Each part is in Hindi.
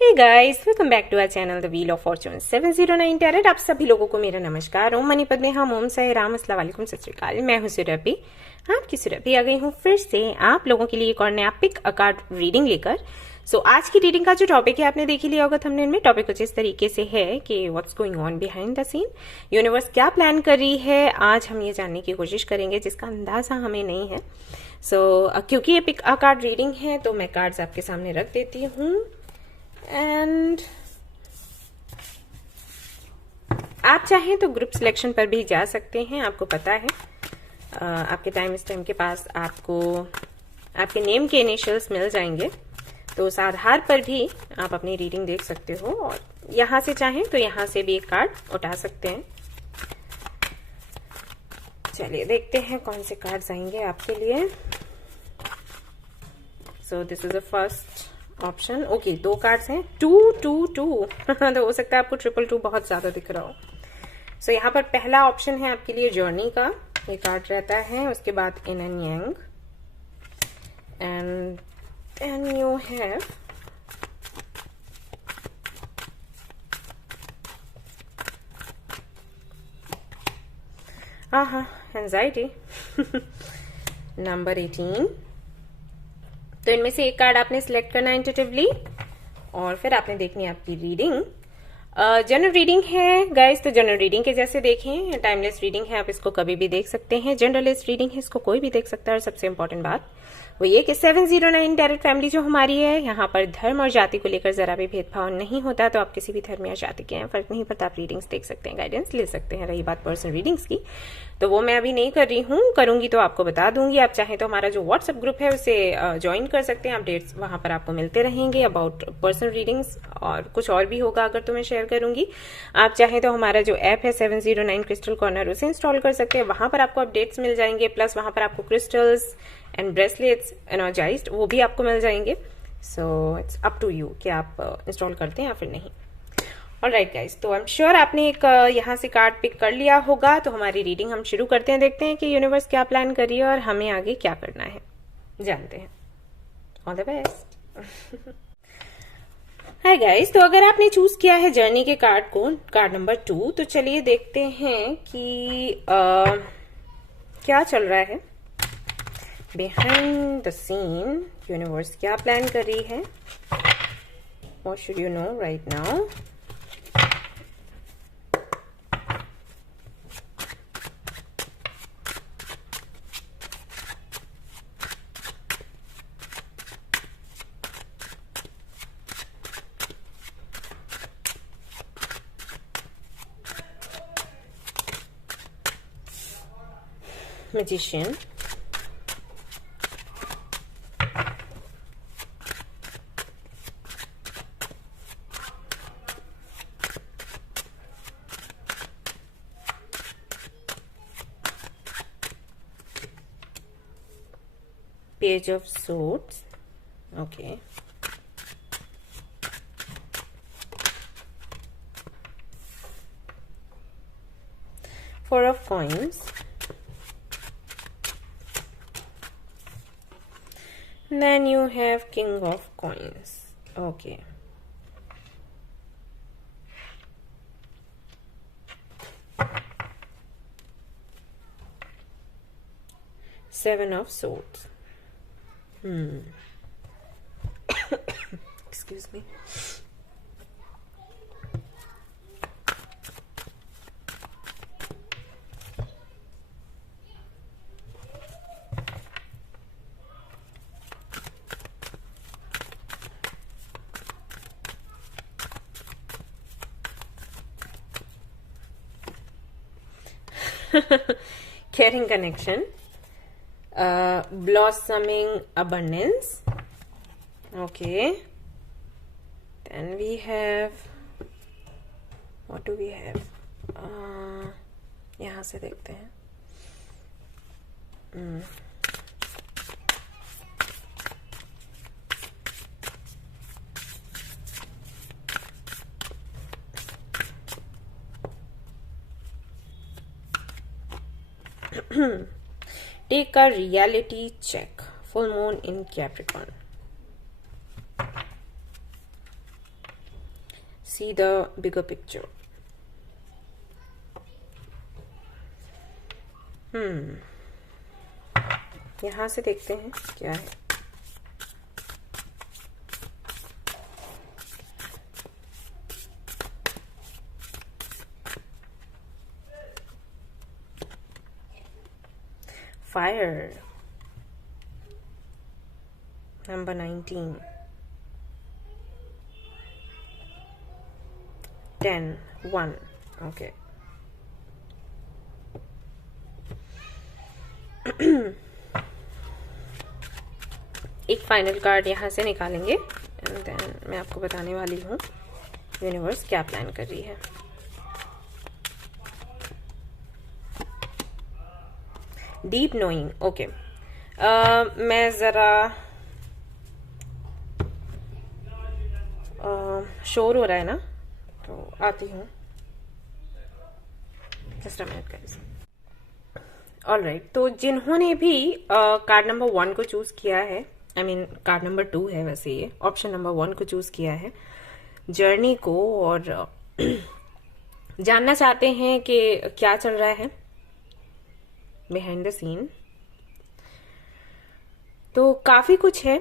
Hey guys, welcome back to our channel the wheel of fortune 709 tarot. आप सभी लोगों को मेरा नमस्कार। ओम मनी पद्मे हम ओम साई राम अस्सलाम वालेकुम सत श्री अकाल। मैं हूं सुरभि, आपकी सुरभि आ गई हूं फिर से आप लोगों के लिए एक और नया पिक अ कार्ड रीडिंग लेकर। आज की रीडिंग का जो टॉपिक है आपने देख ही लिया होगा थंबनेल में। टॉपिक कुछ इस तरीके से है कि what's going on behind the scene, universe क्या प्लान कर रही है, आज हम ये जानने की कोशिश करेंगे जिसका अंदाजा हमें नहीं है। क्योंकि ये पिक अ कार्ड रीडिंग है तो मैं कार्ड्स आपके सामने रख देती हूँ एंड आप चाहें तो ग्रुप सिलेक्शन पर भी जा सकते हैं। आपको पता है आपके टाइम स्टैम्प के पास आपको आपके नेम के इनिशियल्स मिल जाएंगे, तो उस आधार पर भी आप अपनी रीडिंग देख सकते हो और यहां से चाहें तो यहां से भी एक कार्ड उठा सकते हैं। चलिए देखते हैं कौन से कार्ड्स आएंगे आपके लिए। This is the first option. Okay, दो कार्ड्स हैं, 222 तो हो सकता है आपको 222 बहुत ज्यादा दिख रहा हो। यहाँ पर पहला ऑप्शन है आपके लिए जर्नी का, ये कार्ड रहता है। उसके बाद yin and yang and then you have anxiety number 18। तो इनमें से एक कार्ड आपने सिलेक्ट करना है इंट्यूटिवली और फिर आपने देखनी है आपकी रीडिंग। जनरल रीडिंग है गाइस, तो जनरल रीडिंग के जैसे देखें, टाइमलेस रीडिंग है, आप इसको कभी भी देख सकते हैं। जनरलिस्ट रीडिंग है, इसको कोई भी देख सकता है। और सबसे इंपॉर्टेंट बात वो ये कि 709 टैरेट फैमिली जो हमारी है, यहाँ पर धर्म और जाति को लेकर जरा भी भेदभाव नहीं होता। तो आप किसी भी धर्म या जाति के हैं, फर्क नहीं पड़ता, आप रीडिंग्स देख सकते हैं, गाइडेंस ले सकते हैं। रही बात पर्सनल रीडिंग्स की, तो वो मैं अभी नहीं कर रही हूँ, करूंगी तो आपको बता दूंगी। आप चाहें तो हमारा जो व्हाट्सएप ग्रुप है उसे ज्वाइन कर सकते हैं। अपडेट्स वहां पर आपको मिलते रहेंगे अबाउट पर्सनल रीडिंग्स, और कुछ और भी होगा अगर तो मैं शेयर करूंगी। आप चाहें तो हमारा जो ऐप है 709 क्रिस्टल कॉर्नर, उसे इंस्टॉल कर सकते हैं। वहां पर आपको अपडेट्स मिल जाएंगे, प्लस वहां पर आपको क्रिस्टल्स एंड ब्रेसलेट्स एनर्जाइज्ड वो भी आपको मिल जाएंगे। इट्स अप टू यू कि आप इंस्टॉल करते हैं या फिर नहीं। ऑलराइट गाइस, तो आई एम श्योर आपने एक यहाँ से कार्ड पिक कर लिया होगा। तो हमारी रीडिंग हम शुरू करते हैं, देखते हैं कि यूनिवर्स क्या प्लान कर रही है और हमें आगे क्या करना है, जानते हैं। All the best. Hi guys, तो अगर आपने चूज किया है जर्नी के कार्ड को, कार्ड नंबर 2, तो चलिए देखते हैं कि क्या चल रहा है बिहाइंड द सीन। यूनिवर्स क्या प्लान कर रही है, what should you know right now. Magician, Page of Swords, okay, Four of Coins, then you have King of Coins, okay, Seven of Swords, excuse me. Caring connection, blossoming abundance, okay, then we have, what do we have, यहाँ से देखते हैं। Take a reality check. Full moon in Capricorn. see the bigger picture. यहां से देखते हैं क्या है. Fire. Number 19. 10. 1. Okay. एक फाइनल कार्ड यहां से निकालेंगे एंड देन मैं आपको बताने वाली हूं यूनिवर्स क्या प्लान कर रही है. Deep knowing. ओके, मैं जरा शोर हो रहा है ना, तो आती हूँ. Just a minute guys. Alright, तो जिन्होंने भी कार्ड नंबर 1 को चूज किया है, आई मीन कार्ड नंबर 2 है वैसे, ये ऑप्शन नंबर 1 को चूज किया है जर्नी को, और जानना चाहते हैं कि क्या चल रहा है बिहाइंड द सीन, तो काफी कुछ है.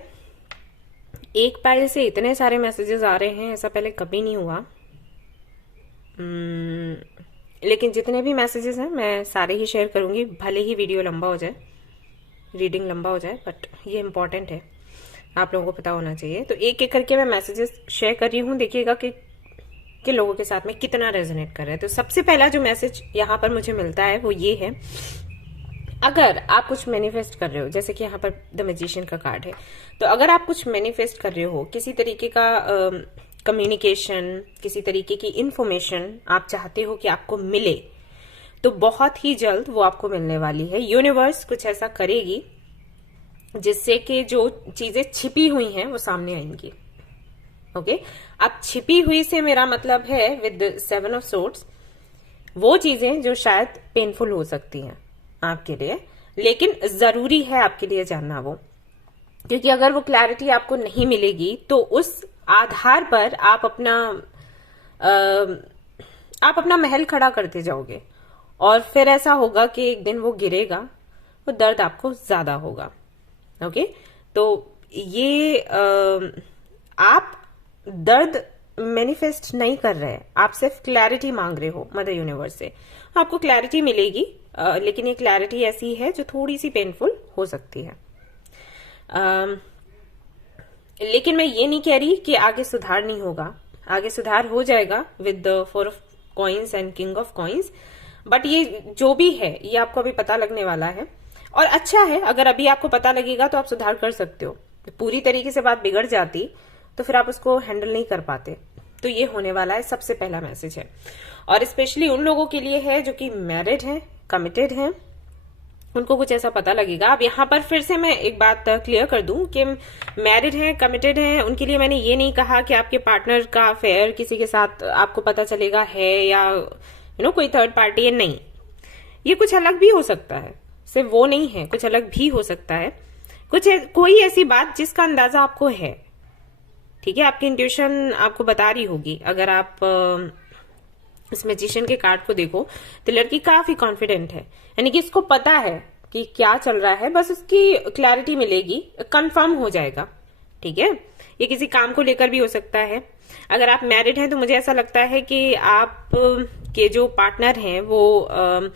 एक पाइल से इतने सारे मैसेजेस आ रहे हैं, ऐसा पहले कभी नहीं हुआ. लेकिन जितने भी मैसेजेस हैं मैं सारे ही शेयर करूंगी, भले ही वीडियो लंबा हो जाए, रीडिंग लंबा हो जाए, बट ये इंपॉर्टेंट है, आप लोगों को पता होना चाहिए. तो एक एक करके मैं मैसेजेस शेयर कर रही हूँ, देखिएगा कि लोगों के साथ में कितना रेजोनेट कर रहा है. तो सबसे पहला जो मैसेज यहाँ पर मुझे मिलता है वो ये है, अगर आप कुछ मैनिफेस्ट कर रहे हो, जैसे कि यहाँ पर द मैजिशियन का कार्ड है, तो अगर आप कुछ मैनिफेस्ट कर रहे हो, किसी तरीके का कम्युनिकेशन, किसी तरीके की इंफॉर्मेशन आप चाहते हो कि आपको मिले, तो बहुत ही जल्द वो आपको मिलने वाली है. यूनिवर्स कुछ ऐसा करेगी जिससे कि जो चीजें छिपी हुई हैं वो सामने आएंगी. ओके, अब छिपी हुई से मेरा मतलब है विद 7 ऑफ सोर्ड्स, वो चीजें जो शायद पेनफुल हो सकती हैं आपके लिए, लेकिन जरूरी है आपके लिए जानना वो, क्योंकि अगर वो क्लैरिटी आपको नहीं मिलेगी तो उस आधार पर आप अपना महल खड़ा करते जाओगे, और फिर ऐसा होगा कि एक दिन वो गिरेगा, वो दर्द आपको ज्यादा होगा. ओके, तो ये आप दर्द मैनिफेस्ट नहीं कर रहे, आप सिर्फ क्लैरिटी मांग रहे हो मदर यूनिवर्स से. आपको क्लैरिटी मिलेगी, लेकिन ये क्लैरिटी ऐसी है जो थोड़ी सी पेनफुल हो सकती है. लेकिन मैं ये नहीं कह रही कि आगे सुधार नहीं होगा, आगे सुधार हो जाएगा with the 4 of coins and king of coins. But ये जो भी है ये आपको अभी पता लगने वाला है, और अच्छा है अगर अभी आपको पता लगेगा तो आप सुधार कर सकते हो. पूरी तरीके से बात बिगड़ जाती तो फिर आप उसको हैंडल नहीं कर पाते. तो ये होने वाला है, सबसे पहला मैसेज है, और स्पेशली उन लोगों के लिए है जो कि मैरिड हैं, कमिटेड हैं, उनको कुछ ऐसा पता लगेगा. अब यहाँ पर फिर से मैं एक बात क्लियर कर दूं कि मैरिड हैं, कमिटेड हैं, उनके लिए मैंने ये नहीं कहा कि आपके पार्टनर का अफेयर किसी के साथ आपको पता चलेगा है, या कोई थर्ड पार्टी है. नहीं, ये कुछ अलग भी हो सकता है, सिर्फ वो नहीं है, कुछ अलग भी हो सकता है. कोई ऐसी बात जिसका अंदाजा आपको है, ठीक है, आपकी इंट्यूशन आपको बता रही होगी. अगर आप इस मैजिशियन के कार्ड को देखो तो लड़की काफी कॉन्फिडेंट है, यानी कि इसको पता है कि क्या चल रहा है, बस उसकी क्लैरिटी मिलेगी, कंफर्म हो जाएगा. ठीक है, ये किसी काम को लेकर भी हो सकता है. अगर आप मैरिड हैं तो मुझे ऐसा लगता है कि आप के जो पार्टनर हैं वो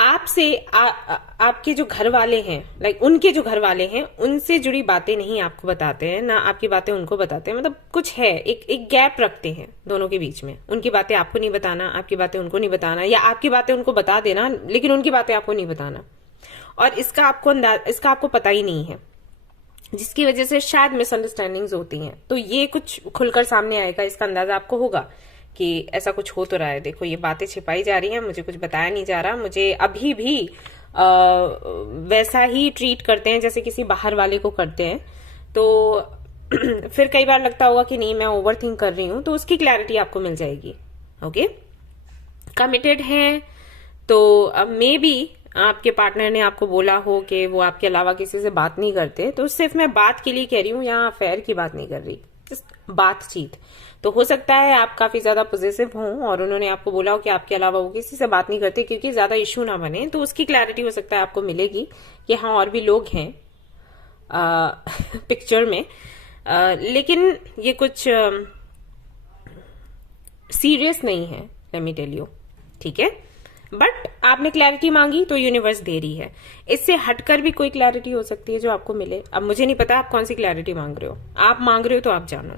आपसे आपके जो घर वाले हैं, लाइक उनके जो घर वाले हैं, उनसे जुड़ी बातें नहीं आपको बताते हैं, ना आपकी बातें उनको बताते हैं. मतलब कुछ है, एक गैप रखते हैं दोनों के बीच में. उनकी बातें आपको नहीं बताना, आपकी बातें उनको नहीं बताना, या आपकी बातें उनको बता देना लेकिन उनकी बातें आपको नहीं बताना. और इसका आपको पता ही नहीं है, जिसकी वजह से शायद मिसअंडरस्टैंडिंग्स होती हैं. तो ये कुछ खुलकर सामने आएगा, इसका अंदाजा आपको होगा कि ऐसा कुछ हो तो रहा है. देखो, ये बातें छिपाई जा रही हैं, मुझे कुछ बताया नहीं जा रहा, मुझे अभी भी वैसा ही ट्रीट करते हैं जैसे किसी बाहर वाले को करते हैं. तो फिर कई बार लगता होगा कि नहीं, मैं ओवर थिंक कर रही हूं, तो उसकी क्लैरिटी आपको मिल जाएगी. ओके, कमिटेड हैं तो अब मे बी आपके पार्टनर ने आपको बोला हो कि वो आपके अलावा किसी से बात नहीं करते, तो सिर्फ मैं बात के लिए कह रही हूँ, यहाँ अफेयर की बात नहीं कर रही. जस्ट बातचीत। तो हो सकता है आप काफी ज्यादा पॉजिटिव हों और उन्होंने आपको बोला हो कि आपके अलावा वो किसी से बात नहीं करते क्योंकि ज्यादा इश्यू ना बने, तो उसकी क्लैरिटी हो सकता है आपको मिलेगी कि हाँ और भी लोग हैं पिक्चर में, लेकिन ये कुछ सीरियस नहीं है, लेट मी टेल यू, ठीक है। बट आपने क्लैरिटी मांगी तो यूनिवर्स दे रही है। इससे हटकर भी कोई क्लैरिटी हो सकती है जो आपको मिले। अब मुझे नहीं पता आप कौन सी क्लैरिटी मांग रहे हो, आप मांग रहे हो तो आप जानो।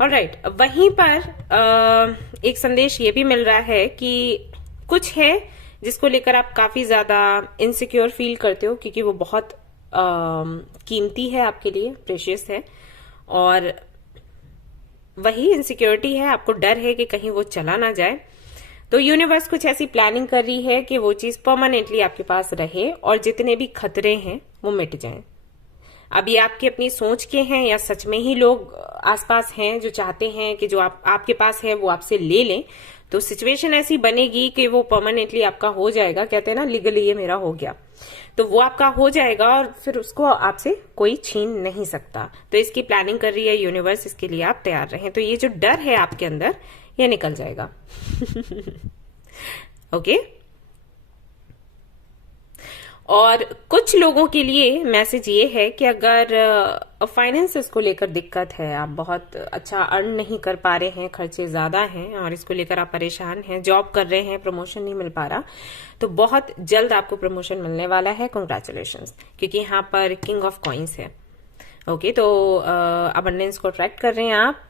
ऑलराइट, वहीं पर एक संदेश ये भी मिल रहा है कि कुछ है जिसको लेकर आप काफी ज्यादा इनसिक्योर फील करते हो क्योंकि वो बहुत कीमती है आपके लिए, प्रेशियस है, और वही इनसिक्योरिटी है, आपको डर है कि कहीं वो चला ना जाए। तो यूनिवर्स कुछ ऐसी प्लानिंग कर रही है कि वो चीज परमानेंटली आपके पास रहे और जितने भी खतरे हैं वो मिट जाएं। अब ये आपकी अपनी सोच के हैं या सच में ही लोग आसपास हैं जो चाहते हैं कि जो आपके पास है वो आपसे ले लें, तो सिचुएशन ऐसी बनेगी कि वो परमानेंटली आपका हो जाएगा। कहते हैं ना, लीगली ये मेरा हो गया, तो वो आपका हो जाएगा और फिर उसको आपसे कोई छीन नहीं सकता। तो इसकी प्लानिंग कर रही है यूनिवर्स, इसके लिए आप तैयार रहें। तो ये जो डर है आपके अंदर, ये निकल जाएगा। ओके। और कुछ लोगों के लिए मैसेज ये है कि अगर फाइनेंसेस को लेकर दिक्कत है, आप बहुत अच्छा अर्न नहीं कर पा रहे हैं, खर्चे ज्यादा हैं और इसको लेकर आप परेशान हैं, जॉब कर रहे हैं, प्रमोशन नहीं मिल पा रहा, तो बहुत जल्द आपको प्रमोशन मिलने वाला है। कंग्रेचुलेशंस, क्योंकि यहाँ पर किंग ऑफ कॉइंस है। ओके, तो अबंडेंस को अट्रैक्ट कर रहे हैं आप,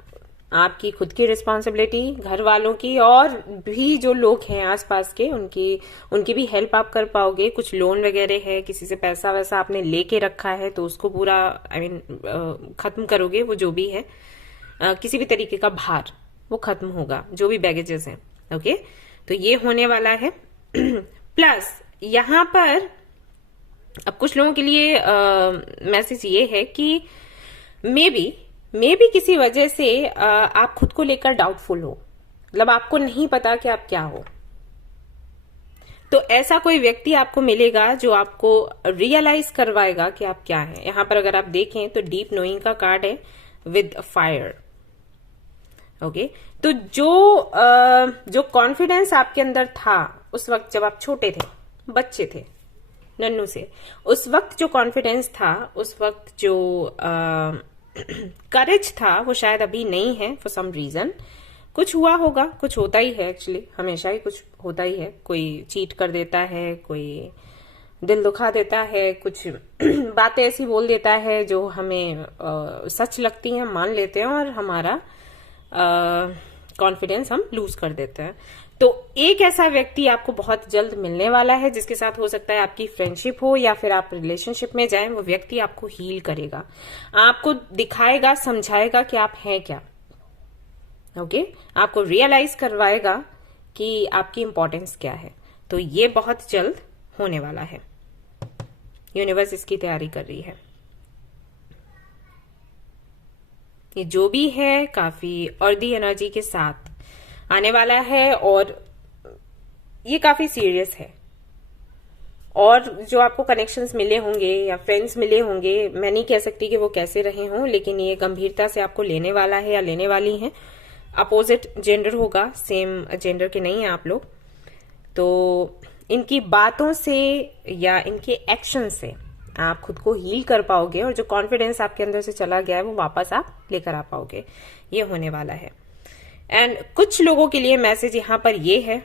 आपकी खुद की रिस्पॉन्सिबिलिटी, घर वालों की, और भी जो लोग हैं आसपास के उनकी भी हेल्प आप कर पाओगे। कुछ लोन वगैरह है, किसी से पैसा वैसा आपने लेके रखा है तो उसको पूरा खत्म करोगे, वो जो भी है, किसी भी तरीके का भार वो खत्म होगा, जो भी बैगेजेस हैं। ओके, तो ये होने वाला है। प्लस यहाँ पर अब कुछ लोगों के लिए मैसेज ये है कि मे बी किसी वजह से आप खुद को लेकर डाउटफुल हो, मतलब आपको नहीं पता कि आप क्या हो। तो ऐसा कोई व्यक्ति आपको मिलेगा जो आपको रियलाइज करवाएगा कि आप क्या हैं। यहां पर अगर आप देखें तो डीप नोइंग का कार्ड है विद फायर। ओके, तो जो कॉन्फिडेंस आपके अंदर था उस वक्त जब आप छोटे थे, बच्चे थे, नन्नू से, उस वक्त जो कॉन्फिडेंस था, उस वक्त जो करेज था, वो शायद अभी नहीं है फॉर सम रीजन। कुछ हुआ होगा, कुछ होता ही है एक्चुअली, हमेशा ही कुछ होता ही है। कोई चीट कर देता है, कोई दिल दुखा देता है, कुछ बातें ऐसी बोल देता है जो हमें सच लगती हैं, मान लेते हैं और हमारा कॉन्फिडेंस हम लूज कर देते हैं। तो एक ऐसा व्यक्ति आपको बहुत जल्द मिलने वाला है जिसके साथ हो सकता है आपकी फ्रेंडशिप हो या फिर आप रिलेशनशिप में जाएं। वो व्यक्ति आपको हील करेगा, आपको दिखाएगा, समझाएगा कि आप हैं क्या। ओके, आपको रियलाइज करवाएगा कि आपकी इंपॉर्टेंस क्या है। तो ये बहुत जल्द होने वाला है, यूनिवर्स इसकी तैयारी कर रही है। ये जो भी है काफी अर्दी एनर्जी के साथ आने वाला है और ये काफी सीरियस है। और जो आपको कनेक्शंस मिले होंगे या फ्रेंड्स मिले होंगे, मैं नहीं कह सकती कि वो कैसे रहे हों, लेकिन ये गंभीरता से आपको लेने वाला है या लेने वाली है। अपोजिट जेंडर होगा, सेम जेंडर के नहीं है आप लोग। तो इनकी बातों से या इनके एक्शन से आप खुद को हील कर पाओगे और जो कॉन्फिडेंस आपके अंदर से चला गया है वो वापस आप लेकर आ पाओगे। ये होने वाला है। एंड कुछ लोगों के लिए मैसेज यहाँ पर ये है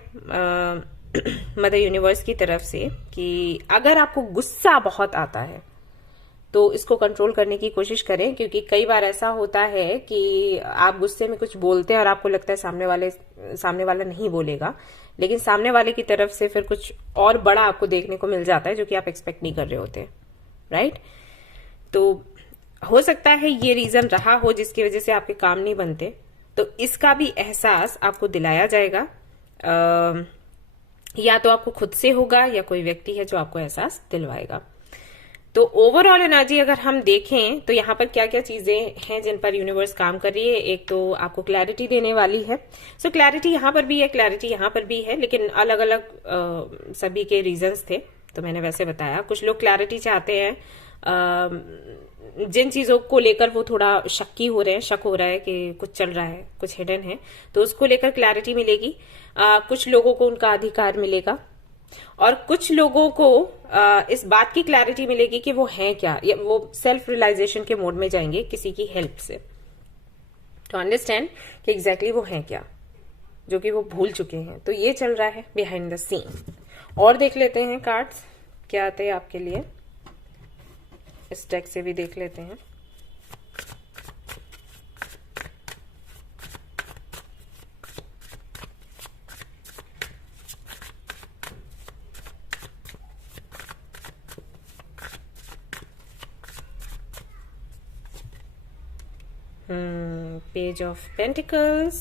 मदर यूनिवर्स की तरफ से कि अगर आपको गुस्सा बहुत आता है तो इसको कंट्रोल करने की कोशिश करें, क्योंकि कई बार ऐसा होता है कि आप गुस्से में कुछ बोलते हैं और आपको लगता है सामने वाला नहीं बोलेगा, लेकिन सामने वाले की तरफ से फिर कुछ और बड़ा आपको देखने को मिल जाता है जो कि आप एक्सपेक्ट नहीं कर रहे होते। राइट, तो हो सकता है ये रीजन रहा हो जिसकी वजह से आपके काम नहीं बनते। तो इसका भी एहसास आपको दिलाया जाएगा, या तो आपको खुद से होगा या कोई व्यक्ति है जो आपको एहसास दिलवाएगा। तो ओवरऑल एनर्जी अगर हम देखें तो यहाँ पर क्या क्या चीजें हैं जिन पर यूनिवर्स काम कर रही है। एक तो आपको क्लैरिटी देने वाली है। सो क्लैरिटी यहाँ पर भी है, क्लैरिटी यहाँ पर भी है, लेकिन अलग अलग सभी के रीजंस थे, तो मैंने वैसे बताया। कुछ लोग क्लैरिटी चाहते हैं जिन चीजों को लेकर वो थोड़ा शक हो रहा है कि कुछ चल रहा है, कुछ हिडन है, तो उसको लेकर क्लैरिटी मिलेगी। कुछ लोगों को उनका अधिकार मिलेगा और कुछ लोगों को इस बात की क्लैरिटी मिलेगी कि वो हैं क्या, या वो सेल्फ रियलाइजेशन के मोड में जाएंगे किसी की हेल्प से, टू अंडरस्टैंड कि एग्जैक्टली वो हैं क्या, जो कि वो भूल चुके हैं। तो ये चल रहा है बिहाइंड द सीन। और देख लेते हैं कार्ड्स क्या आते हैं आपके लिए, इस डेक से भी देख लेते हैं। Page of Pentacles,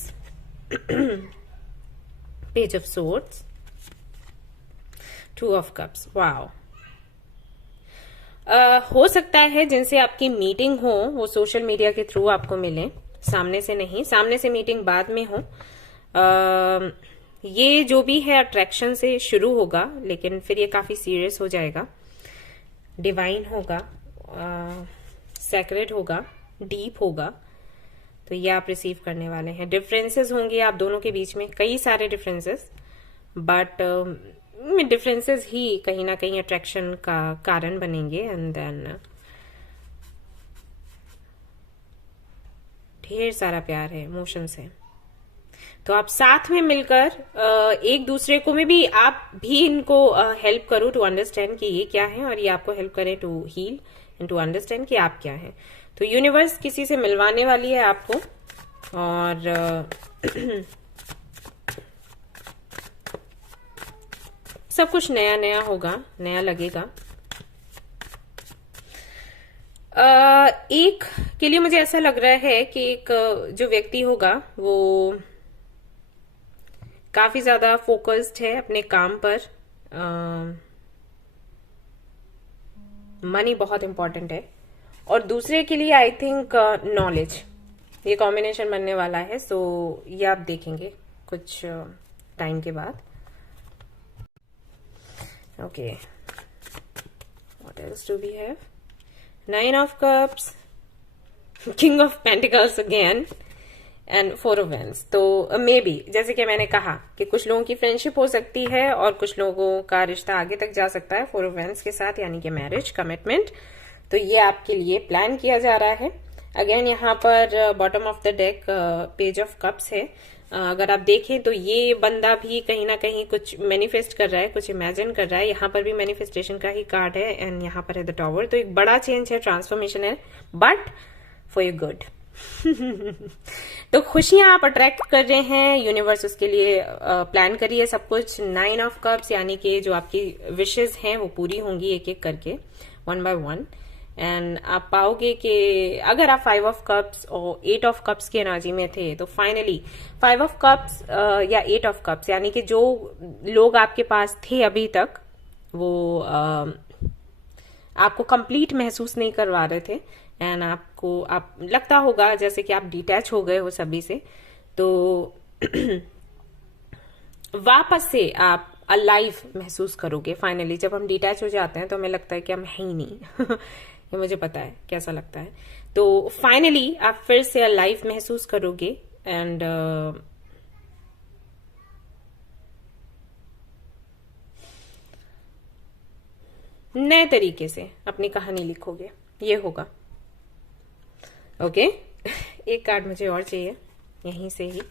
Page of Swords, Two of Cups. Wow. हो सकता है जिनसे आपकी मीटिंग हो वो सोशल मीडिया के थ्रू आपको मिले, सामने से नहीं। सामने से मीटिंग बाद में हो। ये जो भी है अट्रैक्शन से शुरू होगा, लेकिन फिर ये काफी सीरियस हो जाएगा, डिवाइन होगा, सैक्रेड होगा, डीप होगा। तो ये आप रिसीव करने वाले हैं। डिफरेंसेस होंगे आप दोनों के बीच में, कई सारे डिफरेंसेस, बट डिफरेंसेस ही कहीं ना कहीं अट्रैक्शन का कारण बनेंगे। एंड देन ढेर सारा प्यार है, इमोशंस है। तो आप साथ में मिलकर एक दूसरे को में भी आप भी इनको हेल्प करो टू अंडरस्टैंड कि ये क्या है, और ये आपको हेल्प करे to heal and to understand कि आप क्या है। तो यूनिवर्स किसी से मिलवाने वाली है आपको, और सब कुछ नया नया होगा, नया लगेगा। एक के लिए मुझे ऐसा लग रहा है कि एक जो व्यक्ति होगा वो काफी ज्यादा फोकस्ड है अपने काम पर। मनी बहुत इंपॉर्टेंट है, और दूसरे के लिए आई थिंक नॉलेज, ये कॉम्बिनेशन बनने वाला है। सो ये आप देखेंगे कुछ टाइम के बाद। Okay, what else do we have? 9 of Cups, King of Pentacles again, and 4 of Wands। तो मे बी जैसे कि मैंने कहा कि कुछ लोगों की फ्रेंडशिप हो सकती है और कुछ लोगों का रिश्ता आगे तक जा सकता है 4 of Wands के साथ, यानी कि मैरिज, कमिटमेंट। तो ये आपके लिए प्लान किया जा रहा है। अगेन यहाँ पर bottom of the deck page of cups है। अगर आप देखें तो ये बंदा भी कहीं ना कहीं कुछ मैनिफेस्ट कर रहा है, कुछ इमेजिन कर रहा है। यहाँ पर भी मैनिफेस्टेशन का ही कार्ड है, एंड यहाँ पर है द टॉवर। तो एक बड़ा चेंज है, ट्रांसफॉर्मेशन है, बट फॉर योर गुड। तो खुशियां आप अट्रैक्ट कर रहे हैं, यूनिवर्स उसके लिए प्लान करिए सब कुछ। 9 of Cups यानी कि जो आपकी विशेष हैं वो पूरी होंगी एक एक करके, 1 by 1। एंड आप पाओगे कि अगर आप 5 of Cups और 8 of Cups की एनर्जी में थे, तो फाइनली 5 of Cups या 8 of Cups यानी कि जो लोग आपके पास थे अभी तक, वो आपको कंप्लीट महसूस नहीं करवा रहे थे, एंड आपको आप लगता होगा जैसे कि आप डिटैच हो गए हो सभी से। तो वापस से आप अलाइव महसूस करोगे फाइनली। जब हम डिटैच हो जाते हैं तो हमें लगता है कि हम है ही नहीं। ये मुझे पता है कैसा लगता है। तो फाइनली आप फिर से अलाइव महसूस करोगे, एंड नए तरीके से अपनी कहानी लिखोगे, ये होगा। ओके, एक कार्ड मुझे और चाहिए यहीं से ही,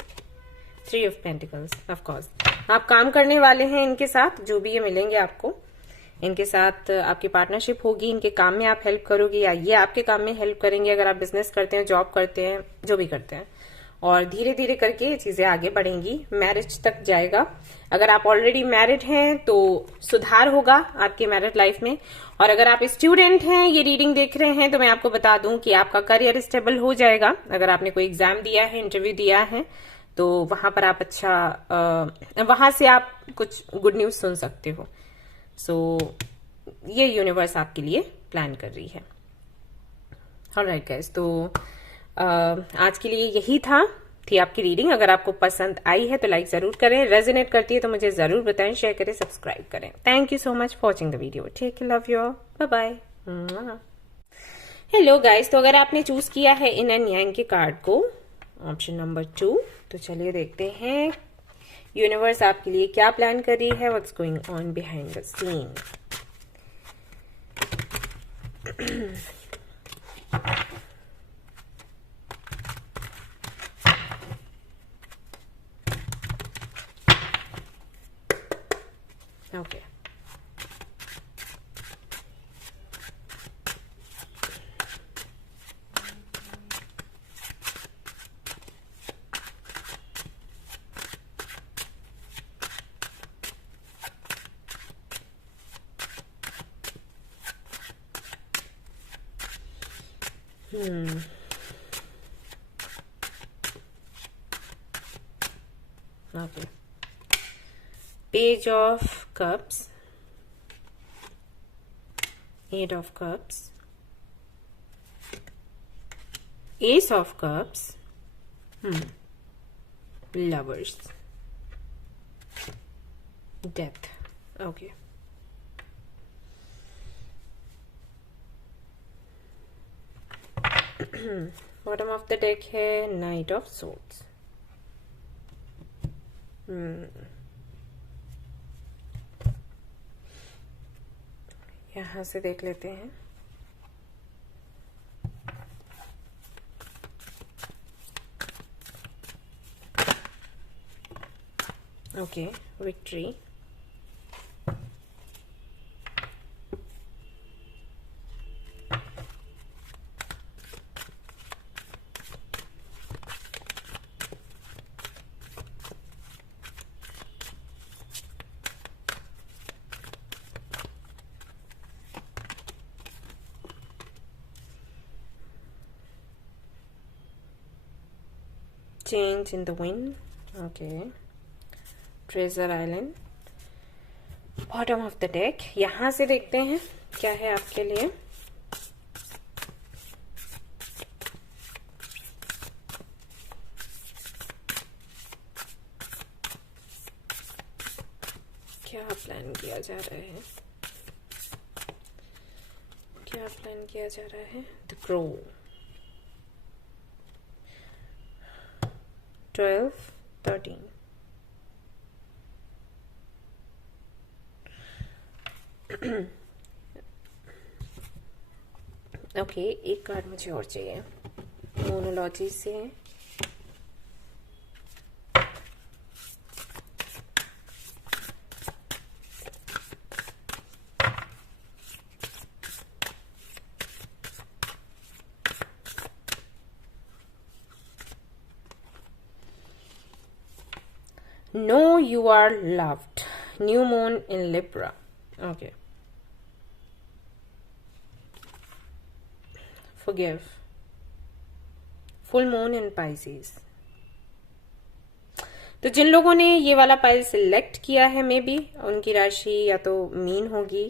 3 of Pentacles। ऑफ कोर्स आप काम करने वाले हैं इनके साथ, जो भी ये मिलेंगे आपको, इनके साथ आपकी पार्टनरशिप होगी, इनके काम में आप हेल्प करोगे या ये आपके काम में हेल्प करेंगे। अगर आप बिजनेस करते हैं, जॉब करते हैं, जो भी करते हैं, और धीरे धीरे करके ये चीजें आगे बढ़ेंगी, मैरिज तक जाएगा। अगर आप ऑलरेडी मैरिड हैं तो सुधार होगा आपकी मैरिड लाइफ में, और अगर आप स्टूडेंट हैं, ये रीडिंग देख रहे हैं, तो मैं आपको बता दूं कि आपका करियर स्टेबल हो जाएगा। अगर आपने कोई एग्जाम दिया है, इंटरव्यू दिया है, तो वहां पर आप वहां से आप कुछ गुड न्यूज सुन सकते हो। सो ये यूनिवर्स आपके लिए प्लान कर रही है। ऑलराइट गाइस, तो आज के लिए यही थी आपकी रीडिंग। अगर आपको पसंद आई है तो लाइक जरूर करें, रेजोनेट करती है तो मुझे जरूर बताएं, शेयर करें, सब्सक्राइब करें। Thank you so much for watching the video. Take care, love you, bye bye. Hello guys, तो अगर आपने चूज किया है इन एंड यांग के कार्ड को, ऑप्शन नंबर 2, तो चलिए देखते हैं यूनिवर्स आपके लिए क्या प्लान कर रही है, what's going on behind the scene. Okay, okay. Page of Cups, 8 of Cups, Ace of Cups, Lovers, Death. Okay. Bottom of the deck है नाइट ऑफ सोर्ड्स। यहां से देख लेते हैं। Okay, victory, change in the wind, okay, treasure island, bottom of the deck। यहां से देखते हैं क्या है आपके लिए। क्या प्लान किया जा रहा है, क्या प्लान किया जा रहा है। द क्रो, 12, 13, ओके, एक कार्ड मुझे और चाहिए मोनोलॉजी से। Know you are loved. New moon in Libra. Okay. Forgive. Full moon in Pisces. तो जिन लोगों ने ये वाला पाइल सिलेक्ट किया है, मे बी उनकी राशि या तो मीन होगी,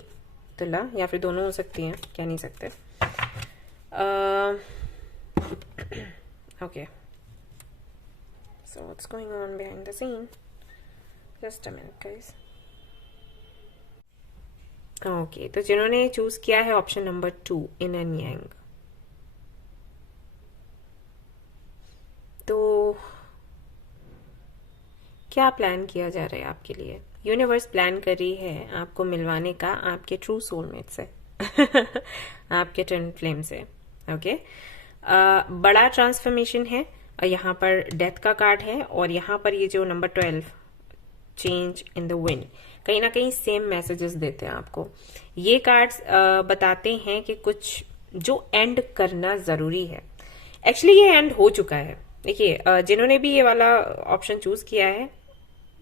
तुला, या फिर दोनों हो सकती हैं, क्या नहीं सकते। Okay, so what's going on behind the scene? Just a minute, guys. Okay, तो जिन्होंने चूज किया है ऑप्शन नंबर 2, इन एंड यांग, तो क्या प्लान किया जा रहा है आपके लिए। यूनिवर्स प्लान कर रही है आपको मिलवाने का आपके ट्रू सोलमेट से आपके ट्विन फ्लेम से। ओके, बड़ा ट्रांसफॉर्मेशन है, यहाँ पर डेथ का कार्ड है, और यहाँ पर ये जो number 12, change in the wind, कहीं ना कहीं सेम मैसेजेस देते हैं आपको। ये कार्ड्स बताते हैं कि कुछ जो एंड करना जरूरी है। एक्चुअली ये एंड हो चुका है। देखिए, जिन्होंने भी ये वाला ऑप्शन चूज किया है,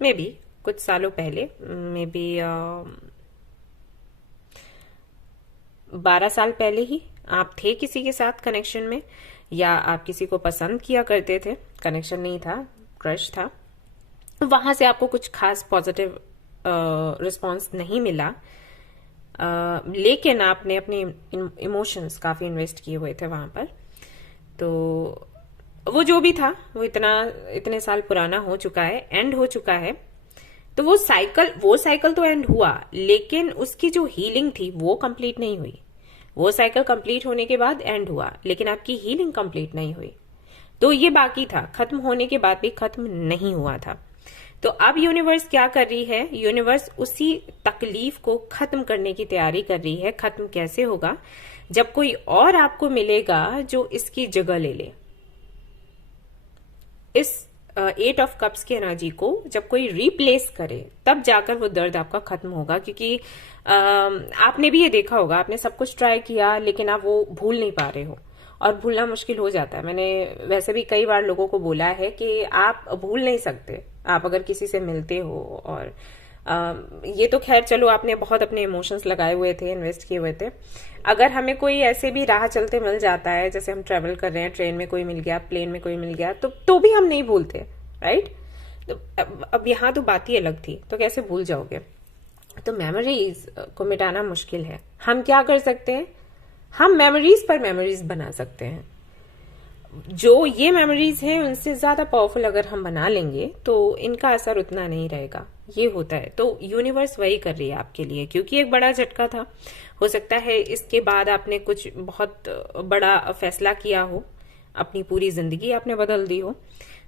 मे बी कुछ सालों पहले, मे बी 12 साल पहले ही आप थे किसी के साथ कनेक्शन में, या आप किसी को पसंद किया करते थे, कनेक्शन नहीं था, क्रश था, वहां से आपको कुछ खास पॉजिटिव रिस्पॉन्स नहीं मिला, लेकिन आपने अपने इमोशंस काफी इन्वेस्ट किए हुए थे वहां पर। तो वो जो भी था वो इतने साल पुराना हो चुका है, एंड हो चुका है। तो वो साइकिल तो एंड हुआ, लेकिन उसकी जो हीलिंग थी वो कंप्लीट नहीं हुई। वो साइकिल कंप्लीट होने के बाद एंड हुआ, लेकिन आपकी हीलिंग कंप्लीट नहीं हुई। तो ये बाकी था, खत्म होने के बाद भी खत्म नहीं हुआ था। तो अब यूनिवर्स क्या कर रही है, यूनिवर्स उसी तकलीफ को खत्म करने की तैयारी कर रही है। खत्म कैसे होगा, जब कोई और आपको मिलेगा जो इसकी जगह ले ले। इस 8 ऑफ कप्स की एनर्जी को जब कोई रिप्लेस करे, तब जाकर वो दर्द आपका खत्म होगा। क्योंकि आपने भी ये देखा होगा, आपने सब कुछ ट्राई किया लेकिन आप वो भूल नहीं पा रहे हो, और भूलना मुश्किल हो जाता है। मैंने वैसे भी कई बार लोगों को बोला है कि आप भूल नहीं सकते, आप अगर किसी से मिलते हो। और ये तो खैर चलो, आपने बहुत अपने इमोशंस लगाए हुए थे, इन्वेस्ट किए हुए थे। अगर हमें कोई ऐसे भी राह चलते मिल जाता है, जैसे हम ट्रेवल कर रहे हैं, ट्रेन में कोई मिल गया, प्लेन में कोई मिल गया, तो भी हम नहीं भूलते, राइट। तो अब यहाँ तो बात ही अलग थी, तो कैसे भूल जाओगे। तो मेमोरीज को मिटाना मुश्किल है। हम क्या कर सकते हैं, हम मेमोरीज पर मेमोरीज बना सकते हैं। जो ये मेमोरीज हैं उनसे ज्यादा पावरफुल अगर हम बना लेंगे तो इनका असर उतना नहीं रहेगा। ये होता है। तो यूनिवर्स वही कर रही है आपके लिए, क्योंकि एक बड़ा झटका था। हो सकता है इसके बाद आपने कुछ बहुत बड़ा फैसला किया हो, अपनी पूरी जिंदगी आपने बदल दी हो।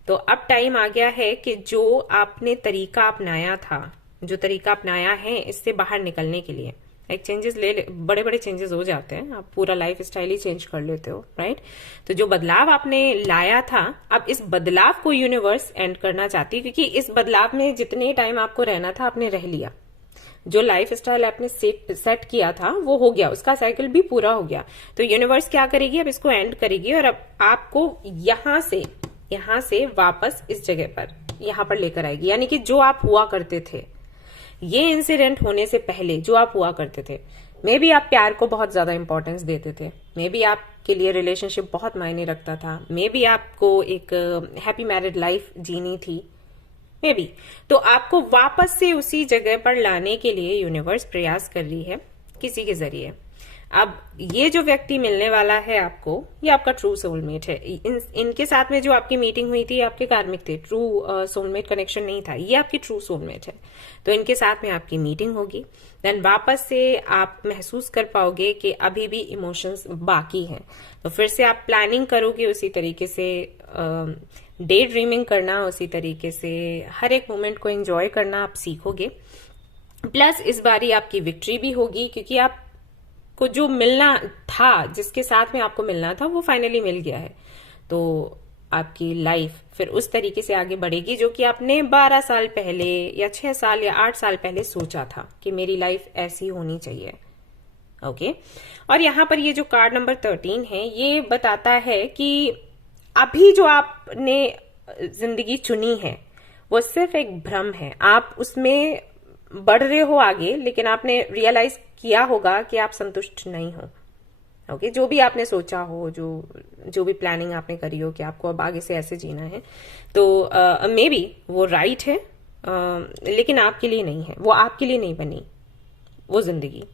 तो अब टाइम आ गया है कि जो आपने तरीका अपनाया था, जो तरीका अपनाया है, इससे बाहर निकलने के लिए एक चेंजेस बड़े बड़े चेंजेस हो जाते हैं। आप पूरा लाइफ स्टाइल ही चेंज कर लेते हो, राइट। तो जो बदलाव आपने लाया था, अब इस बदलाव को यूनिवर्स एंड करना चाहती है, क्योंकि इस बदलाव में जितने टाइम आपको रहना था आपने रह लिया। जो लाइफ स्टाइल आपने सेट किया था वो हो गया, उसका साइकिल भी पूरा हो गया। तो यूनिवर्स क्या करेगी, अब इसको एंड करेगी और अब आपको यहां से वापस इस जगह पर, यहां पर लेकर आएगी। यानी कि जो आप हुआ करते थे, ये इंसिडेंट होने से पहले जो आप हुआ करते थे, मे बी आप प्यार को बहुत ज्यादा इंपॉर्टेंस देते थे, मे बी आपके लिए रिलेशनशिप बहुत मायने रखता था, मे बी आपको एक हैप्पी मैरिड लाइफ जीनी थी, मे बी। तो आपको वापस से उसी जगह पर लाने के लिए यूनिवर्स प्रयास कर रही है किसी के जरिए। अब ये जो व्यक्ति मिलने वाला है आपको, ये आपका ट्रू सोलमेट है। इनके साथ में जो आपकी मीटिंग हुई थी, आपके कार्मिक थे, ट्रू सोलमेट कनेक्शन नहीं था, ये आपकी ट्रू सोलमेट है। तो इनके साथ में आपकी मीटिंग होगी, देन वापस से आप महसूस कर पाओगे कि अभी भी इमोशंस बाकी हैं। तो फिर से आप प्लानिंग करोगे उसी तरीके से, डे ड्रीमिंग करना उसी तरीके से, हर एक मोमेंट को एंजॉय करना आप सीखोगे। प्लस इस बारी आपकी विक्ट्री भी होगी, क्योंकि आप को जो मिलना था, जिसके साथ में आपको मिलना था, वो फाइनली मिल गया है। तो आपकी लाइफ फिर उस तरीके से आगे बढ़ेगी जो कि आपने 12 साल पहले या 6 साल या 8 साल पहले सोचा था कि मेरी लाइफ ऐसी होनी चाहिए। ओके। और यहाँ पर ये जो कार्ड नंबर 13 है, ये बताता है कि अभी जो आपने जिंदगी चुनी है वो सिर्फ एक भ्रम है। आप उसमें बढ़ रहे हो आगे, लेकिन आपने रियलाइज किया होगा कि आप संतुष्ट नहीं हो। ओके। जो भी आपने सोचा हो, जो भी प्लानिंग आपने करी हो कि आपको अब आगे से ऐसे जीना है, तो मे बी वो राइट है, लेकिन आपके लिए नहीं है। वो आपके लिए नहीं बनी वो जिंदगी।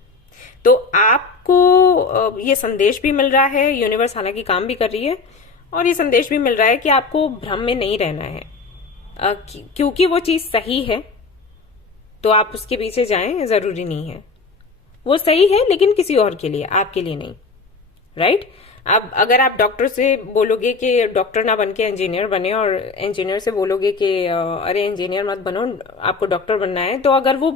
तो आपको ये संदेश भी मिल रहा है, यूनिवर्स हालांकि काम भी कर रही है, और ये संदेश भी मिल रहा है कि आपको भ्रम में नहीं रहना है, क्योंकि वो चीज सही है तो आप उसके पीछे जाएं, जरूरी नहीं है। वो सही है लेकिन किसी और के लिए, आपके लिए नहीं, राइट। अब अगर आप डॉक्टर से बोलोगे कि डॉक्टर ना बन के इंजीनियर बने, और इंजीनियर से बोलोगे कि अरे इंजीनियर मत बनो, आपको डॉक्टर बनना है, तो अगर वो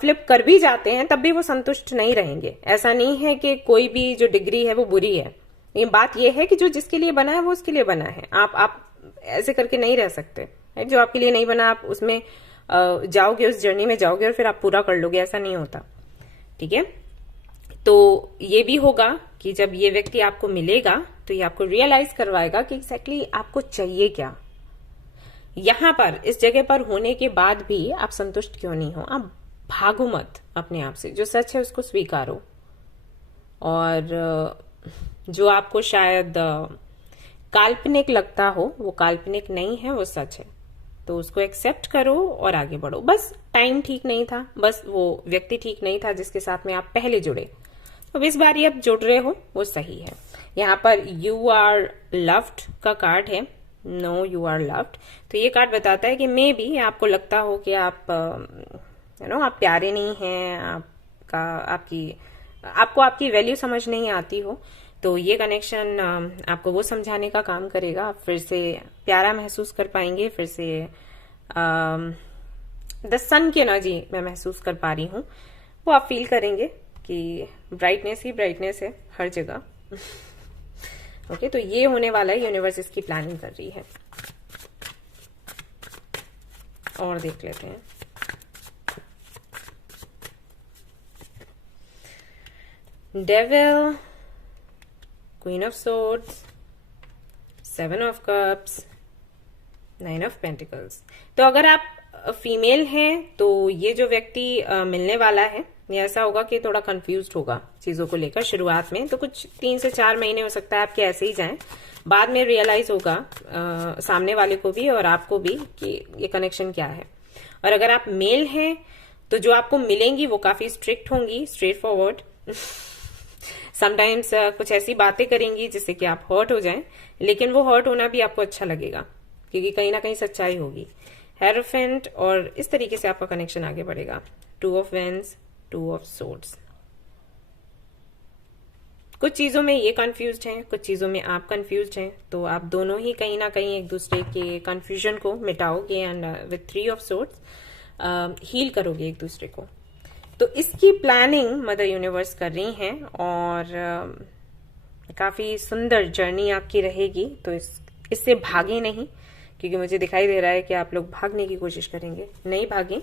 फ्लिप कर भी जाते हैं तब भी वो संतुष्ट नहीं रहेंगे। ऐसा नहीं है कि कोई भी जो डिग्री है वो बुरी है। ये बात ये है कि जो जिसके लिए बना है वो उसके लिए बना है। आप ऐसे करके नहीं रह सकते, राइट। जो आपके लिए नहीं बना, आप उसमें जाओगे, उस जर्नी में जाओगे और फिर आप पूरा कर लोगे, ऐसा नहीं होता, ठीक है। तो ये भी होगा कि जब ये व्यक्ति आपको मिलेगा तो ये आपको रियलाइज करवाएगा कि एग्जैक्टली आपको चाहिए क्या। यहां पर इस जगह पर होने के बाद भी आप संतुष्ट क्यों नहीं हो। आप भागो मत अपने आप से, जो सच है उसको स्वीकारो, और जो आपको शायद काल्पनिक लगता हो वो काल्पनिक नहीं है, वो सच है। तो उसको एक्सेप्ट करो और आगे बढ़ो। बस टाइम ठीक नहीं था, बस वो व्यक्ति ठीक नहीं था जिसके साथ में आप पहले जुड़े। तो इस बार आप जुड़ रहे हो, वो सही है। यहाँ पर यू आर लव्ड का कार्ड है, नो यू आर लव्ड। तो ये कार्ड बताता है कि मे बी आपको लगता हो कि आप आप प्यारे नहीं हैं, आपकी आपको आपकी वैल्यू समझ नहीं आती हो, तो ये कनेक्शन आपको वो समझाने का काम करेगा। आप फिर से प्यारा महसूस कर पाएंगे, फिर से द सन की एनर्जी मैं महसूस कर पा रही हूँ, वो आप फील करेंगे कि ब्राइटनेस ही ब्राइटनेस है हर जगह। ओके, तो ये होने वाला है, यूनिवर्स इसकी प्लानिंग कर रही है। और देख लेते हैं। Devil, queen of swords, 7 of cups, 9 of pentacles. तो अगर आप फीमेल हैं तो ये जो व्यक्ति मिलने वाला है, ये ऐसा होगा कि थोड़ा कंफ्यूज्ड होगा चीजों को लेकर। शुरुआत में तो कुछ 3 से 4 महीने हो सकता है आपके ऐसे ही जाएं, बाद में रियलाइज होगा सामने वाले को भी और आपको भी कि ये कनेक्शन क्या है। और अगर आप मेल हैं तो जो आपको मिलेंगी वो काफी स्ट्रिक्ट होंगी, स्ट्रेट फॉरवर्ड। समटाइम्स कुछ ऐसी बातें करेंगी जिससे कि आप हर्ट हो जाएं, लेकिन वो हर्ट होना भी आपको अच्छा लगेगा क्योंकि कहीं ना कहीं सच्चाई होगी। हेरोफेंट, और इस तरीके से आपका कनेक्शन आगे बढ़ेगा। 2 ऑफ वेंस, 2 ऑफ सोर्ड्स। कुछ चीजों में ये कंफ्यूज्ड हैं, कुछ चीजों में आप कंफ्यूज्ड हैं, तो आप दोनों ही कहीं ना कहीं एक दूसरे के कंफ्यूजन को मिटाओगे and with 3 of swords heal करोगे एक दूसरे को। तो इसकी प्लानिंग मदर यूनिवर्स कर रही हैं और काफी सुंदर जर्नी आपकी रहेगी। तो इससे भागे नहीं, क्योंकि मुझे दिखाई दे रहा है कि आप लोग भागने की कोशिश करेंगे। नहीं भागें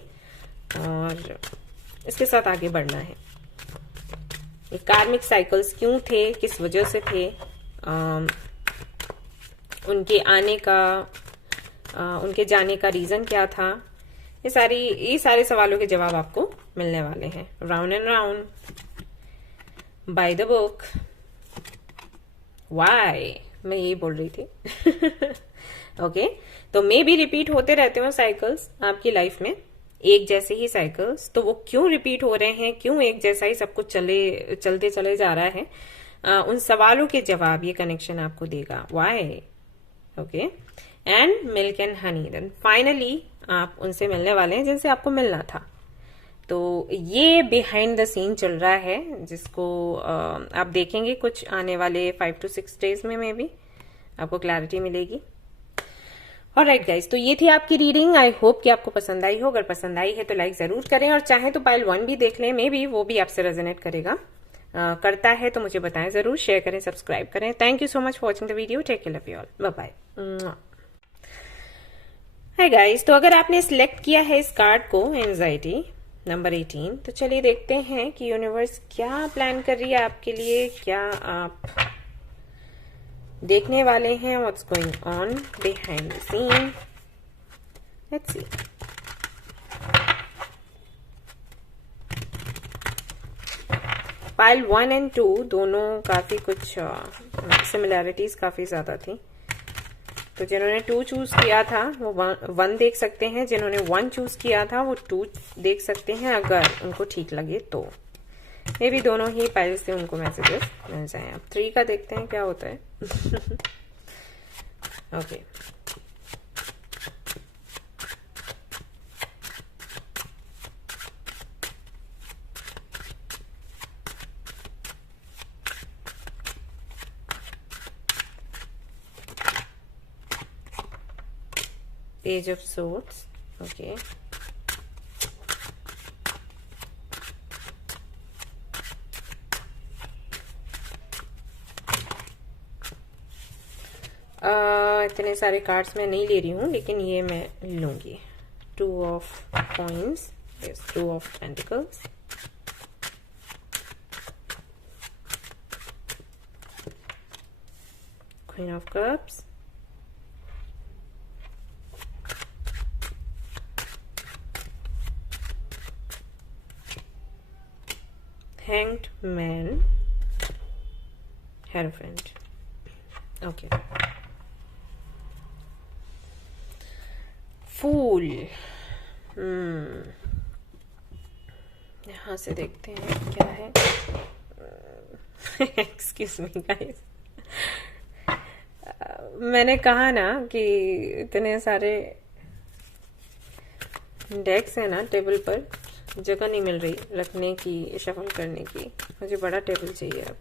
और इसके साथ आगे बढ़ना है। ये कार्मिक साइकिल्स क्यों थे, किस वजह से थे, उनके आने का, उनके जाने का रीजन क्या था, ये सारे सवालों के जवाब आपको मिलने वाले हैं। Round and round, by the book, why, मैं यही बोल रही थी। ओके, तो मे भी रिपीट होते रहते हो साइकिल्स आपकी लाइफ में, एक जैसे ही साइकिल्स। तो वो क्यों रिपीट हो रहे हैं, क्यों एक जैसा ही सब कुछ चलते चले जा रहा है, उन सवालों के जवाब ये कनेक्शन आपको देगा। Why, okay, and milk and honey. Then finally आप उनसे मिलने वाले हैं जिनसे आपको मिलना था। तो ये बिहाइंड द सीन चल रहा है, जिसको आप देखेंगे कुछ आने वाले 5 to 6 डेज में, मे बी आपको क्लैरिटी मिलेगी। ऑलराइट गाइज, तो ये थी आपकी रीडिंग। आई होप कि आपको पसंद आई हो। अगर पसंद आई है तो लाइक जरूर करें, और चाहे तो पाइल 1 भी देख लें, मे बी वो भी आपसे रेजोनेट करेगा। करता है तो मुझे बताएं जरूर, शेयर करें, सब्सक्राइब करें। Thank you so much for watching the video. Take care, love you all, bye bye. Hi guys, तो अगर आपने सिलेक्ट किया है इस कार्ड को, एंजाइटी नंबर 18, तो चलिए देखते हैं कि यूनिवर्स क्या प्लान कर रही है आपके लिए, क्या आप देखने वाले हैं, what's going on behind the scene. Let's see. Pile 1 and 2 दोनों काफी कुछ सिमिलैरिटीज काफी ज्यादा थी। तो जिन्होंने 2 चूज किया था वो 1 देख सकते हैं, जिन्होंने 1 चूज किया था वो 2 देख सकते हैं, अगर उनको ठीक लगे तो। मे भी दोनों ही पाइल से उनको मैसेजेस मिल जाए। अब 3 का देखते हैं क्या होता है। Okay, Page of Swords. Okay. इतने सारे कार्ड्स मैं नहीं ले रही हूँ, लेकिन ये मैं लूंगी। 2 of coins, yes, 2 of pentacles, Queen of cups, Hanged man, Hierophant. Okay. फूल। यहाँ से देखते हैं क्या है। एक्सक्यूज मी गाइस, मैंने कहा ना कि इतने सारे डेक्स हैं ना टेबल पर, जगह नहीं मिल रही रखने की, शफल करने की। मुझे बड़ा टेबल चाहिए अब।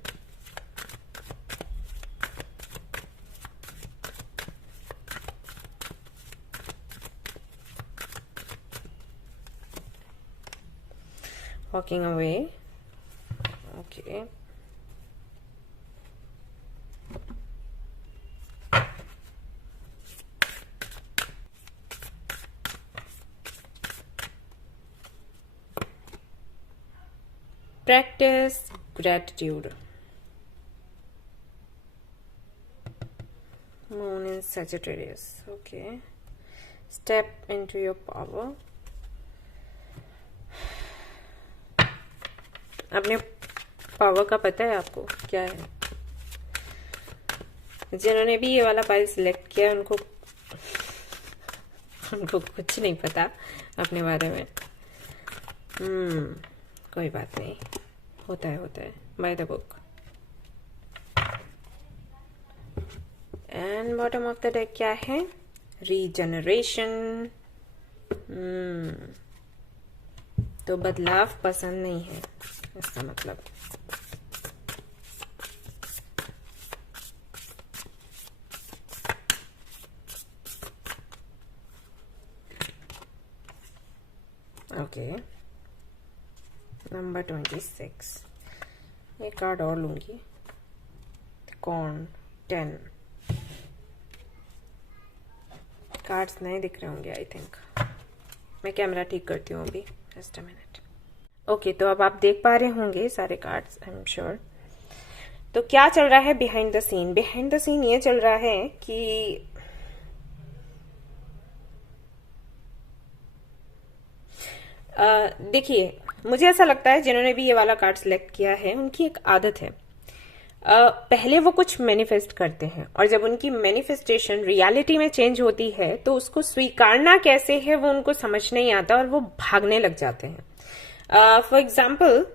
Walking away. Okay. Practice gratitude. Moon in Sagittarius. Okay. Step into your power. अपने पावर का पता है आपको क्या है? जिन्होंने भी ये वाला फाइल सिलेक्ट किया उनको कुछ नहीं पता अपने बारे में। कोई बात नहीं, होता है bye the book. And bottom of the deck क्या है? रीजनरेशन। तो बदलाव पसंद नहीं है इसका मतलब। Okay, number 26। एक कार्ड और लूंगी। कौन? 10 कार्ड्स नहीं दिख रहे होंगे आई थिंक। मैं कैमरा ठीक करती हूँ अभी, जस्ट अ मिनट। ओके, तो अब आप देख पा रहे होंगे सारे कार्ड्स, आई एम श्योर। तो क्या चल रहा है behind the scene? Behind the scene ये चल रहा है कि देखिए, मुझे ऐसा लगता है जिन्होंने भी ये वाला कार्ड सिलेक्ट किया है उनकी एक आदत है। पहले वो कुछ मैनिफेस्ट करते हैं और जब उनकी मैनिफेस्टेशन रियलिटी में चेंज होती है तो उसको स्वीकारना कैसे है वो उनको समझ नहीं आता और वो भागने लग जाते हैं। फॉर एग्जाम्पल,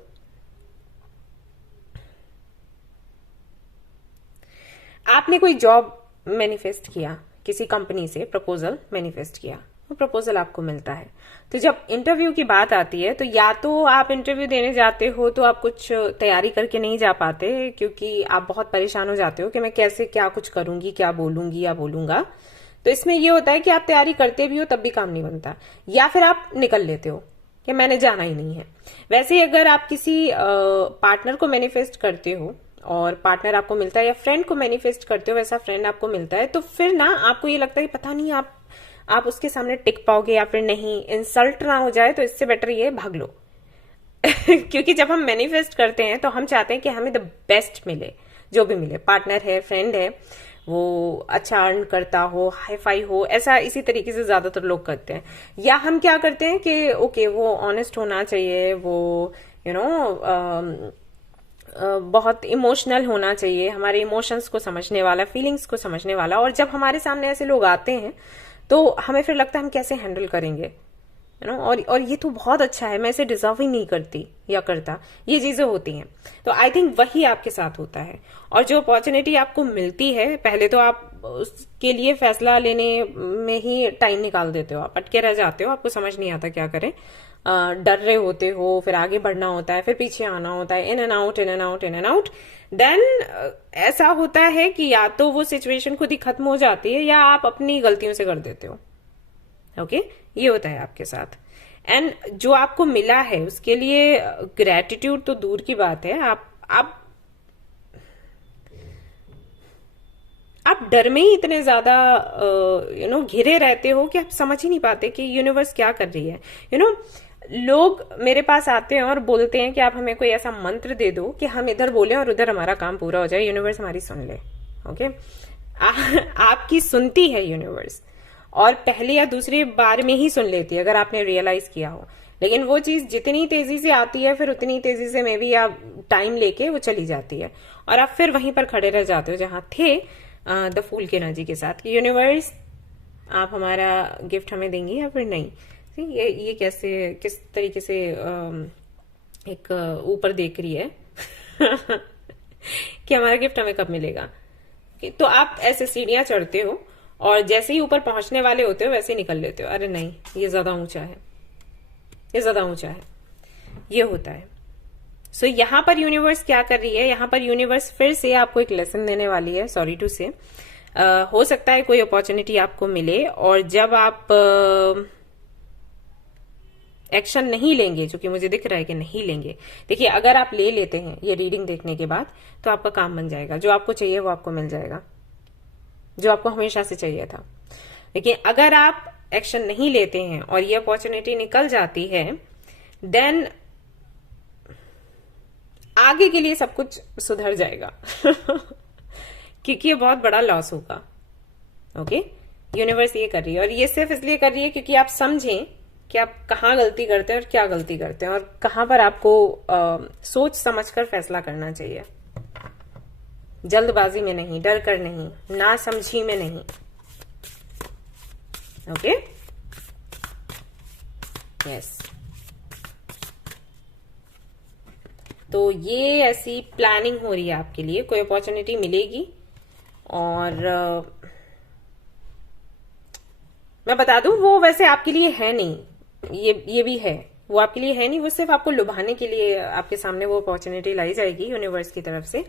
आपने कोई जॉब मैनिफेस्ट किया, किसी कंपनी से प्रपोजल मैनिफेस्ट किया, वो प्रपोजल आपको मिलता है। तो जब इंटरव्यू की बात आती है तो या तो आप इंटरव्यू देने जाते हो तो आप कुछ तैयारी करके नहीं जा पाते क्योंकि आप बहुत परेशान हो जाते हो कि मैं कैसे क्या कुछ करूंगी, क्या बोलूंगी या बोलूंगा। तो इसमें ये होता है कि आप तैयारी करते भी हो तब भी काम नहीं बनता, या फिर आप निकल लेते हो कि मैंने जाना ही नहीं है। वैसे ही अगर आप किसी पार्टनर को मैनिफेस्ट करते हो और पार्टनर आपको मिलता है, या फ्रेंड को मैनिफेस्ट करते हो वैसा फ्रेंड आपको मिलता है, तो फिर ना आपको ये लगता है कि पता नहीं आप उसके सामने टिक पाओगे या फिर नहीं, इंसल्ट ना हो जाए, तो इससे बेटर ये भाग लो। क्योंकि जब हम मैनिफेस्ट करते हैं तो हम चाहते हैं कि हमें द बेस्ट मिले, जो भी मिले, पार्टनर है, फ्रेंड है, वो अच्छा अर्न करता हो, हाई फाई हो, ऐसा इसी तरीके से ज्यादातर लोग करते हैं। या हम क्या करते हैं कि ओके वो ऑनेस्ट होना चाहिए, वो बहुत इमोशनल होना चाहिए, हमारे इमोशंस को समझने वाला, फीलिंग्स को समझने वाला। और जब हमारे सामने ऐसे लोग आते हैं तो हमें फिर लगता है हम कैसे हैंडल करेंगे, और ये तो बहुत अच्छा है, मैं इसे डिजर्व ही नहीं करती या करता, ये चीजें होती हैं। तो आई थिंक वही आपके साथ होता है। और जो अपॉर्चुनिटी आपको मिलती है, पहले तो आप उसके लिए फैसला लेने में ही टाइम निकाल देते हो, आप अटके रह जाते हो, आपको समझ नहीं आता क्या करें, डर रहे होते हो, फिर आगे बढ़ना होता है, फिर पीछे आना होता है, in and out, in and out, in and out. Then ऐसा होता है कि या तो वो सिचुएशन खुद ही खत्म हो जाती है या आप अपनी गलतियों से कर देते हो। ओके, ये होता है आपके साथ। एंड जो आपको मिला है उसके लिए ग्रेटिट्यूड तो दूर की बात है, आप डर में ही इतने ज्यादा घिरे रहते हो कि आप समझ ही नहीं पाते कि यूनिवर्स क्या कर रही है। लोग मेरे पास आते हैं और बोलते हैं कि आप हमें कोई ऐसा मंत्र दे दो कि हम इधर बोले और उधर हमारा काम पूरा हो जाए, यूनिवर्स हमारी सुन ले। ओके, आपकी सुनती है यूनिवर्स, और पहली या दूसरी बार में ही सुन लेती है अगर आपने रियलाइज किया हो। लेकिन वो चीज जितनी तेजी से आती है फिर उतनी तेजी से मे भी आप टाइम लेके वो चली जाती है, और आप फिर वहीं पर खड़े रह जाते हो जहां थे द फूल की एनर्जी के साथ कि यूनिवर्स आप हमारा गिफ्ट हमें देंगी या फिर नहीं। ये कैसे, किस तरीके से एक ऊपर देख रही है कि हमारा गिफ्ट हमें कब मिलेगा। तो आप ऐसे सीढ़ियां चढ़ते हो और जैसे ही ऊपर पहुंचने वाले होते हो वैसे ही निकल लेते हो, अरे नहीं ये ज्यादा ऊंचा है, ये ज्यादा ऊंचा है, ये होता है। सो यहाँ पर यूनिवर्स क्या कर रही है, यहाँ पर यूनिवर्स फिर से आपको एक लेसन देने वाली है। सॉरी टू से, हो सकता है कोई अपॉर्चुनिटी आपको मिले, और जब आप एक्शन नहीं लेंगे, जो कि मुझे दिख रहा है कि नहीं लेंगे। देखिए, अगर आप ले लेते हैं ये रीडिंग देखने के बाद, तो आपका काम बन जाएगा, जो आपको चाहिए वो आपको मिल जाएगा, जो आपको हमेशा से चाहिए था। लेकिन अगर आप एक्शन नहीं लेते हैं और ये अपॉर्चुनिटी निकल जाती है, देन आगे के लिए सब कुछ सुधर जाएगा क्योंकि ये बहुत बड़ा लॉस होगा। ओके, यूनिवर्स ये कर रही है, और ये सिर्फ इसलिए कर रही है क्योंकि आप समझें कि आप कहाँ गलती करते हैं और क्या गलती करते हैं, और कहां पर आपको सोच समझकर फैसला करना चाहिए। जल्दबाजी में नहीं, डर कर नहीं, ना समझी में नहीं। Okay, yes. तो ये ऐसी प्लानिंग हो रही है आपके लिए, कोई अपॉर्चुनिटी मिलेगी। और मैं बता दूं, वो वैसे आपके लिए है नहीं, ये भी है, वो आपके लिए है नहीं, वो सिर्फ आपको लुभाने के लिए आपके सामने वो अपॉर्चुनिटी लाई जाएगी यूनिवर्स की तरफ से।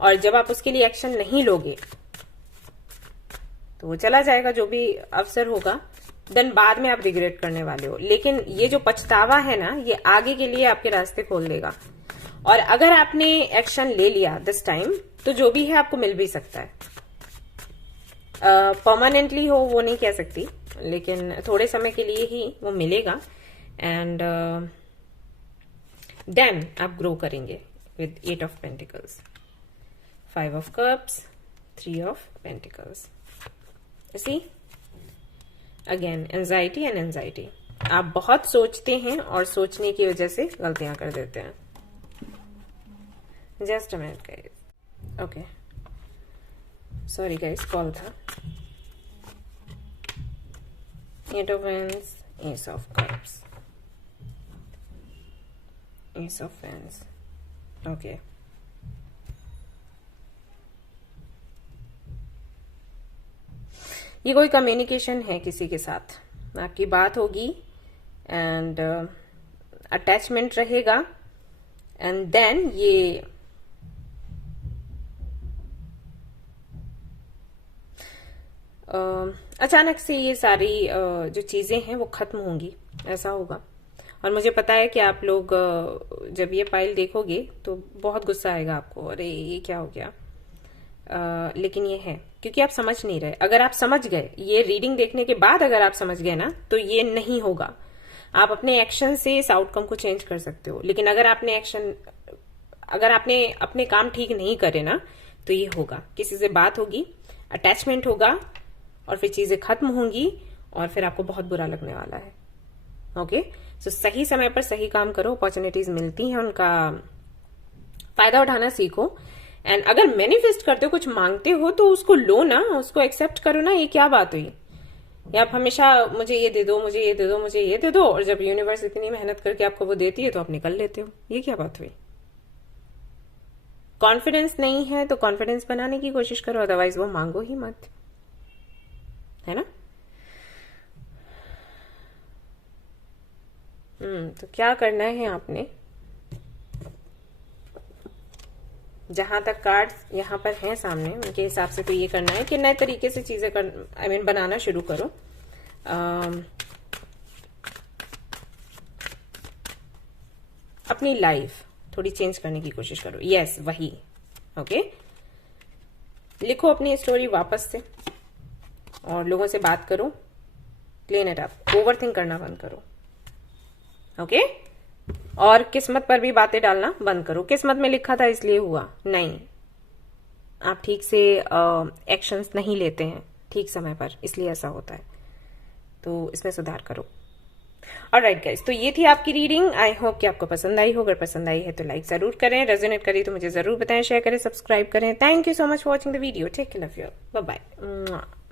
और जब आप उसके लिए एक्शन नहीं लोगे तो वो चला जाएगा, जो भी अवसर होगा, देन बाद में आप रिग्रेट करने वाले हो। लेकिन ये जो पछतावा है ना, ये आगे के लिए आपके रास्ते खोल देगा। और अगर आपने एक्शन ले लिया दिस टाइम, तो जो भी है आपको मिल भी सकता है। परमानेंटली हो वो नहीं कह सकती, लेकिन थोड़े समय के लिए ही वो मिलेगा। एंड देन आप ग्रो करेंगे with 8 of pentacles, 5 of cups, 3 of pentacles. See again anxiety and anxiety. आप बहुत सोचते हैं और सोचने की वजह से गलतियां कर देते हैं। Just a minute guys, okay, sorry guys, call था। 8 of Wands, Ace of Cups, Ace of Wands, okay. ये कोई कम्युनिकेशन है किसी के साथ, आपकी बात होगी एंड अटैचमेंट रहेगा, एंड देन ये अचानक से ये सारी जो चीजें हैं वो खत्म होंगी, ऐसा होगा। और मुझे पता है कि आप लोग जब ये फाइल देखोगे तो बहुत गुस्सा आएगा आपको, अरे ये क्या हो गया। लेकिन ये है क्योंकि आप समझ नहीं रहे। अगर आप समझ गए, ये रीडिंग देखने के बाद अगर आप समझ गए ना, तो ये नहीं होगा। आप अपने एक्शन से इस आउटकम को चेंज कर सकते हो। लेकिन अगर आपने अपने काम ठीक नहीं करे ना, तो ये होगा, किसी से बात होगी, अटैचमेंट होगा, और फिर चीजें खत्म होंगी, और फिर आपको बहुत बुरा लगने वाला है। ओके, सो सही समय पर सही काम करो, अपॉर्चुनिटीज मिलती हैं, उनका फायदा उठाना सीखो। एंड अगर मैनिफेस्ट करते हो, कुछ मांगते हो, तो उसको लो ना, उसको एक्सेप्ट करो ना। ये क्या बात हुई? या आप हमेशा मुझे ये दे दो, मुझे ये दे दो, मुझे ये दे दो, और जब यूनिवर्स इतनी मेहनत करके आपको वो देती है तो आप निकल लेते हो। ये क्या बात हुई? कॉन्फिडेंस नहीं है तो कॉन्फिडेंस बनाने की कोशिश करो, अदरवाइज वो मांगो ही मत, है ना। तो क्या करना है आपने, जहां तक कार्ड्स यहाँ पर हैं सामने, उनके हिसाब से तो ये करना है कि नए तरीके से चीजें बनाना शुरू करो। अपनी लाइफ थोड़ी चेंज करने की कोशिश करो। यस, वही। ओके, लिखो अपनी स्टोरी वापस से, और लोगों से बात करो, क्लीन इट अप, ओवरथिंक करना बंद करो। ओके, और किस्मत पर भी बातें डालना बंद करो। किस्मत में लिखा था इसलिए हुआ नहीं, आप ठीक से एक्शंस नहीं लेते हैं ठीक समय पर, इसलिए ऐसा होता है। तो इसमें सुधार करो। ऑलराइट गाइस, तो ये थी आपकी रीडिंग। आई होप कि आपको पसंद आई हो। अगर पसंद आई है तो लाइक जरूर करें, रेजोनेट करी तो मुझे जरूर बताएं, शेयर करें, सब्सक्राइब करें। Thank you so much for watching the video. Take care, love you, bye bye.